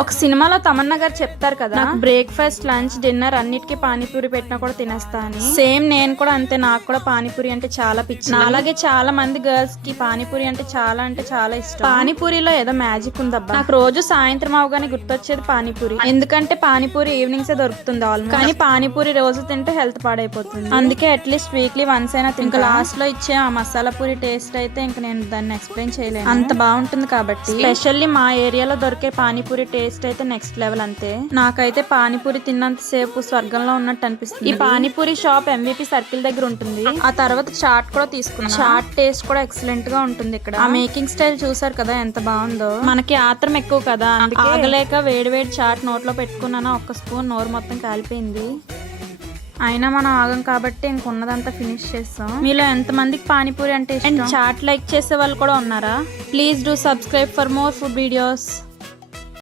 ఒక సినిమాలో తమన్నా గారు చెప్తారు కదా, నాకు బ్రేక్ఫాస్ట్ లంచ్ డిన్నర్ అన్నిటికీ పానీపూరి పెట్టినా కూడా తినేస్తా అని. సేమ్ నేను కూడా అంతే, నాకు కూడా పానీపూరి అంటే చాలా పిచ్చి. అలాగే చాలా మంది గర్ల్స్ కి పానీపూరి అంటే చాలా ఇష్టం. పానీపూరిలో ఏదో మ్యాజిక్ ఉందబ్బా. నాకు రోజు సాయంత్రం అవగానే గుర్తొచ్చేది పానీపూరి. ఎందుకంటే పానీపూరి ఈవినింగ్స్ దొరుకుతుంది ఆల్మోస్ట్. కానీ పానీపూరి రోజు తింటే హెల్త్ పాడైపోతుంది. అందుకే అట్లీస్ట్ వీక్లీ వన్స్ అయినా తింటా. ఇంకా లాస్ట్ లో ఇచ్చే ఆ మసాలా పూరి టేస్ట్ అయితే ఇంకా నేను దాన్ని ఎక్స్ప్లెయిన్ చేయలేను, అంత బాగుంటుంది. కాబట్టి స్పెషల్లీ మా ఏరియాలో దొరికే పానీపూరి టేస్ట్ అయితే నెక్స్ట్ లెవెల్. అంతే, నాకైతే పానీపూరి తిన్నంత సేపు స్వర్గంలో ఉన్నట్టు అనిపిస్తుంది. ఈ పానీపూరి షాప్ MVP సర్కిల్ దగ్గర ఉంటుంది. ఆ తర్వాత చాట్ కూడా తీసుకున్నాను. చాట్ టేస్ట్ కూడా ఎక్సలెంట్ గా ఉంటుంది. ఇక్కడ ఆ మేకింగ్ స్టైల్ చూసారు కదా ఎంత బాగుందో. మనకి ఆత్రం ఎక్కువ కదా, అందుకే ఆగలేక వేడి చాట్ నోట్లో పెట్టుకున్నాను. ఒక్క స్పూన్ నోరు మొత్తం కాలిపోయింది. అయినా మనం ఆగం కాబట్టి ఇంకున్నదంతా ఫినిష్ చేస్తాం. మీలో ఎంతమందికి పానీపూరి అంటే ఇష్టం? చాట్ లైక్ చేసే వాళ్ళు కూడా ఉన్నారా? Please do subscribe for more food videos.